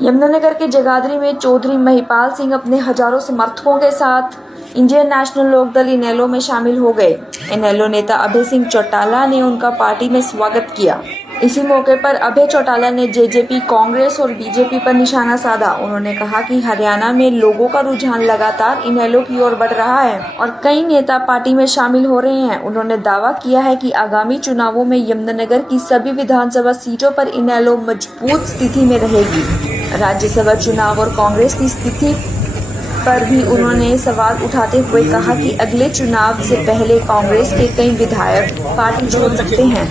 यमुनानगर के जगाधरी में चौधरी महिपाल सिंह अपने हजारों समर्थकों के साथ इंडियन नेशनल लोकदल इनेलो में शामिल हो गए। इनेलो नेता अभय सिंह चौटाला ने उनका पार्टी में स्वागत किया। इसी मौके पर अभय चौटाला ने जेजेपी, कांग्रेस और बीजेपी पर निशाना साधा। उन्होंने कहा कि हरियाणा में लोगों का रुझान लगातार इनेलो की ओर बढ़ रहा है और कई नेता पार्टी में शामिल हो रहे हैं। उन्होंने दावा किया है कि आगामी चुनावों में यमुनानगर की सभी विधानसभा सीटों पर इनेलो मजबूत स्थिति में रहेगी। राज्यसभा चुनाव और कांग्रेस की स्थिति पर भी उन्होंने सवाल उठाते हुए कहा कि अगले चुनाव से पहले कांग्रेस के कई विधायक पार्टी छोड़ सकते हैं।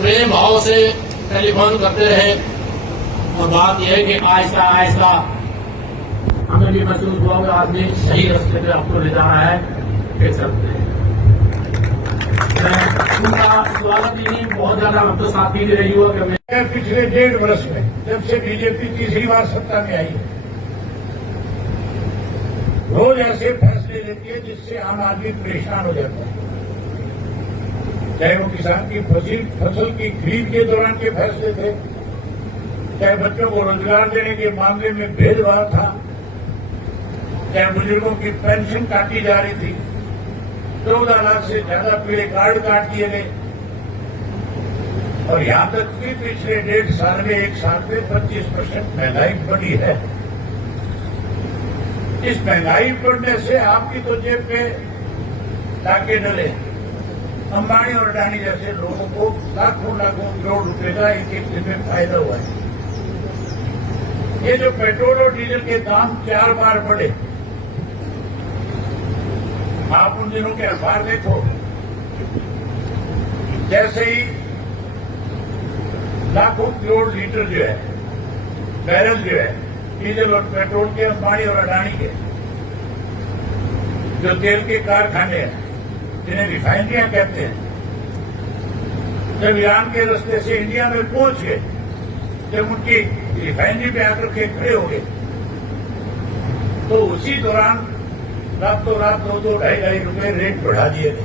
प्रेम भाव से टेलीफोन करते रहे और बात यह है कि आहिस्ता आहिस्ता हमें भी महसूस हुआ कि आदमी सही रास्ते पे आपको ले जा रहा है। देख सकते हैं उनका स्वागत ही बहुत ज्यादा हम तो साथ ही रही हुआ कि पिछले 1.5 वर्ष में जब से बीजेपी तीसरी बार सत्ता में आई है, रोज ऐसे फैसले लेती है जिससे आम आदमी परेशान हो जाता है। चाहे वो किसान की फसल की खरीद के दौरान के फैसले थे, चाहे बच्चों को रोजगार देने के मामले में भेदभाव था, चाहे बुजुर्गों की पेंशन काटी जा रही थी, 14 लाख से ज्यादा पीले कार्ड काट दिए गए और यहां तक कि पिछले 1.5 साल में 1 साल में 25% महंगाई बढ़ी है। इस महंगाई बढ़ने से आपकी तो जेब पे डाके डले। अंबानी और अडानी जैसे लोगों को लाखों लाखों करोड़ रुपए का एक दिन में फायदा हुआ है। ये जो पेट्रोल और डीजल के दाम 4 बार बढ़े, आप उन दिनों के अखबार देखो, जैसे ही लाखों करोड़ लीटर जो है, बैरल जो है डीजल और पेट्रोल के, अंबानी और अडानी के जो तेल के कारखाने हैं, जिन्हें रिफाइनरियां कहते हैं, जब ईरान के रास्ते से इंडिया में पहुंच गए, जब उनकी रिफाइनरी पे आकर के खड़े हो गए, तो उसी दौरान रातों रात 2-2-2.5 रुपए रेट बढ़ा दिए थे।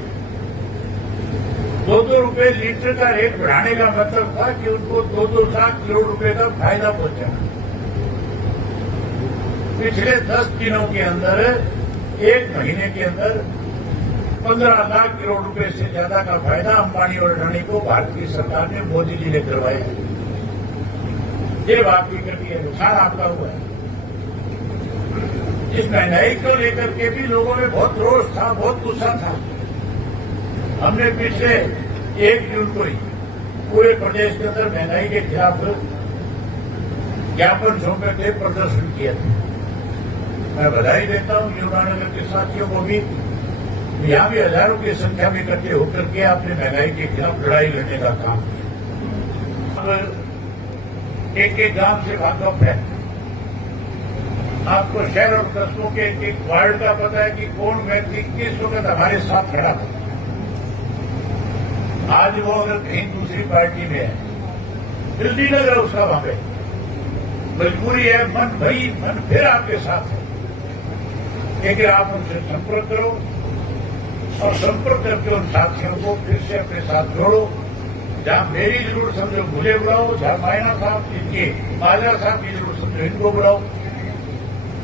2-2 रुपए लीटर का रेट बढ़ाने का मतलब था कि उनको 2-2 लाख करोड़ रुपए का फायदा पहुंचा। पिछले 10 दिनों के अंदर, 1 महीने के अंदर 15 लाख करोड़ रुपए से ज्यादा का फायदा अंबानी और अडानी को भारतीय सरकार ने, मोदी जी ने करवाया। ये बात भी करती है, नुकसान आपका हुआ है। इस महंगाई को लेकर के भी लोगों में बहुत रोष था, बहुत गुस्सा था। हमने पिछले 1 जून को ही पूरे प्रदेश के अंदर महंगाई के खिलाफ ज्ञापन सौंपे थे, प्रदर्शन किया था। मैं बधाई देता हूं यमुनानगर के साथियों को भी, यहां भी हजारों की संख्या में इकट्ठे होकर के आपने महंगाई के खिलाफ लड़ाई लड़ने का काम किया। अब एक गांव से वाकफ है, आपको शहर और कस्बों के एक वार्ड का पता है कि कौन व्यक्ति किस वक्त हमारे साथ खड़ा था। आज वो अगर कहीं दूसरी पार्टी में है, दिल नहीं लग रहा उसका वहां पे, मजबूरी है, मन भई मन फिर आपके साथ है। लेकिन आप उनसे संपर्क करो और संपर्क करके उन साथियों को फिर से अपने साथ जोड़ो। जहां मेरी जरूरत समझो मुझे बुलाओ, जहां मायना साहब इनके माजा साहब की जरूरत समझो इनको बुलाओ।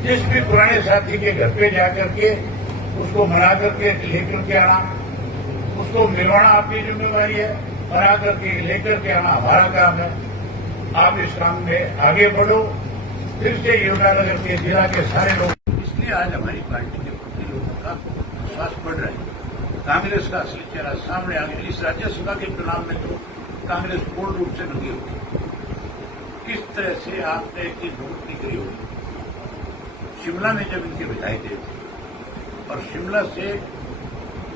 जिस भी पुराने साथी के घर पे जाकर के उसको मना करके लेकर के आना, उसको मिलवाना आपकी जिम्मेवारी है, मना करके लेकर के आना हमारा काम है। आप इस काम में आगे बढ़ो। फिर से यमुनानगर के जिला के सारे लोग, इसलिए आज हमारी पार्टी के प्रति लोगों का विश्वास बढ़ रहा है। कांग्रेस का असली चेहरा सामने आ गया। इस राज्यसभा के चुनाव में तो कांग्रेस पूर्ण रूप से नंगी होगी। किस तरह से आपने इनकी नोट नहीं करी होगी। शिमला में जब इनके विधायक थे और शिमला से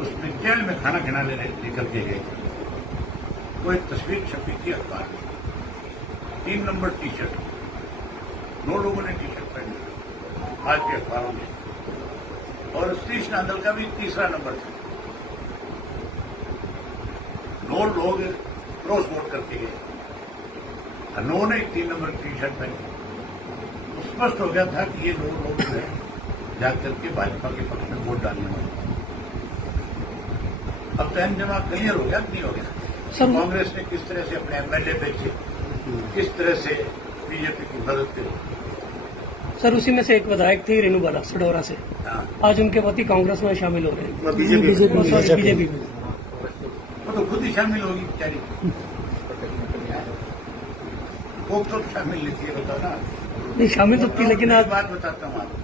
उसमें जेल में खाना खिलाने लेकर के गए थे, तो एक तस्वीर छपी थी अखबार में, 3 नंबर टी शर्ट, 2 लोगों ने टी शर्ट पहनी आज के अखबारों में, और सतीश नांदल का भी 3रा नंबर था। 9 लोग क्रॉस वोट करके गए, 9 ने 3 नंबर टी शर्ट पहनी। स्पष्ट हो गया था कि ये 2 लोग जो है जाकर के भाजपा के पक्ष में वोट डालने वाले। अब तो जमा क्लियर हो गया कि नहीं हो गया? कांग्रेस ने किस तरह से अपने एमएलए बेचे, किस तरह से बीजेपी की मदद करी। सर उसी में से एक विधायक थे रेणु बाला सडोरा से, हाँ, आज उनके पति कांग्रेस में शामिल हो रहे हैं, बीजेपी बीजेपी में। वो तो खुद ही शामिल होगी बेचारी, वो कब शामिल लेती है बताओ ना। नहीं शामिल तो थी, लेकिन आज एक बात बताता हूँ आपको,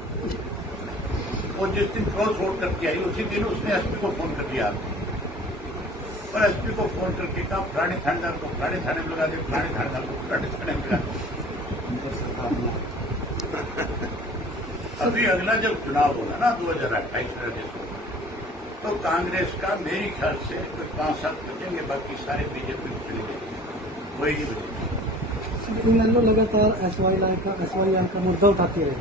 वो जिस दिन क्रॉस वोट करके आई उसी दिन उसने एसपी को फोन कर दिया आपको, और एसपी को फोन करके कहा फलाने थानेदार को फलाने थाने में लगा दे, फलाने थानेदार को फलाने थाने में लगा दे। अभी अगला जब चुनाव होगा ना 2028 में, तो कांग्रेस का मेरे ख्याल से कोई 5-7 बचेंगे, बाकी सारे बीजेपी में चले जाएंगे, वही नहीं बचेंगे। इनेलो लगातार एसवाईएल का मुद्दा उठाती रही,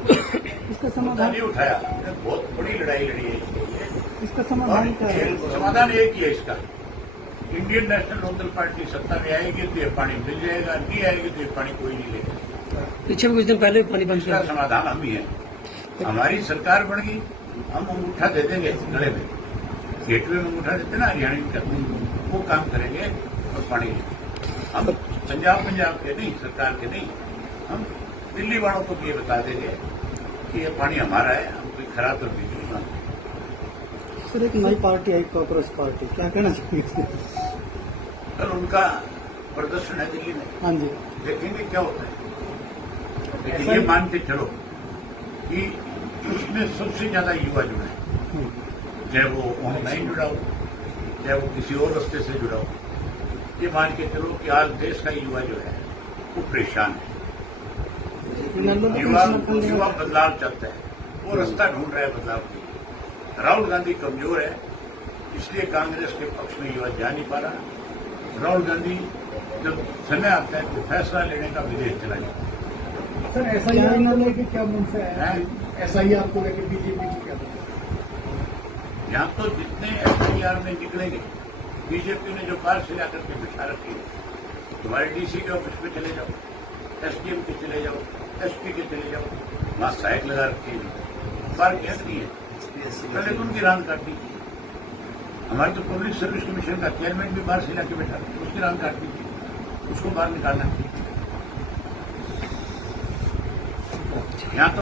इसका मुद्दा नहीं उठाया, बहुत बड़ी लड़ाई लड़ी है इसके लिए। इसका समाधान क्या है? समाधान एक ही है इसका, इंडियन नेशनल लोकदल पार्टी सत्ता में आएगी तो ये पानी मिल जाएगा, नहीं आएगी तो ये पानी कोई नहीं लेगा। पीछे भी कुछ दिन पहले पानी बंद इसका किया, समाधान हम ही है। हमारी सरकार बन गई, हम अंगूठा दे देंगे गले में, गेटवे में अंगूठा देते ना हरियाणा में करते, वो काम करेंगे और पानी लेंगे। हम पंजाब के नहीं, सरकार के नहीं, हम दिल्ली वालों को ये बता देंगे कि ये पानी हमारा है, हम कोई खराब कर बिजली मांगते। सर एक नई पार्टी आई कांग्रेस पार्टी, क्या कहना चाहिए? कल उनका प्रदर्शन है दिल्ली में, हाँ जी, देखेंगे क्या होता है। लेकिन ये मान के चलो कि उसमें सबसे ज्यादा युवा जुड़े, चाहे वो ऑनलाइन जुड़ा हो, चाहे वो किसी और रास्ते से जुड़ा हो। ये मान के चलो कि आज देश का युवा जो है वो परेशान है। युवा बदलाव चाहता है, वो रास्ता ढूंढ रहा है बदलाव के लिए। राहुल गांधी कमजोर है, इसलिए कांग्रेस के पक्ष में युवा जा नहीं पा रहा। राहुल गांधी जब समय आता है तो फैसला लेने का विदेश चला जाता है। सर एसआईआर लेके क्या मुझसे है एसआईआर को लेकर बीजेपी की क्या? यहाँ तो जितने एफआईआर में निकलेंगे, बीजेपी ने जो कार से ला करके बिठा रखी है, तुम्हारे डीसी के ऑफिस पे चले जाओ, एसडीएम के चले जाओ, एसपी के चले जाओ, वहां साइक लगा रखी है, बार क्या नहीं है, पहले तो उनकी रान काटनी चाहिए। हमारे तो पब्लिक सर्विस कमीशन का चेयरमैन भी बाहर से ला के बैठा, उसकी रान काटनी चाहिए, उसको बाहर निकालना चाहिए। यहाँ तो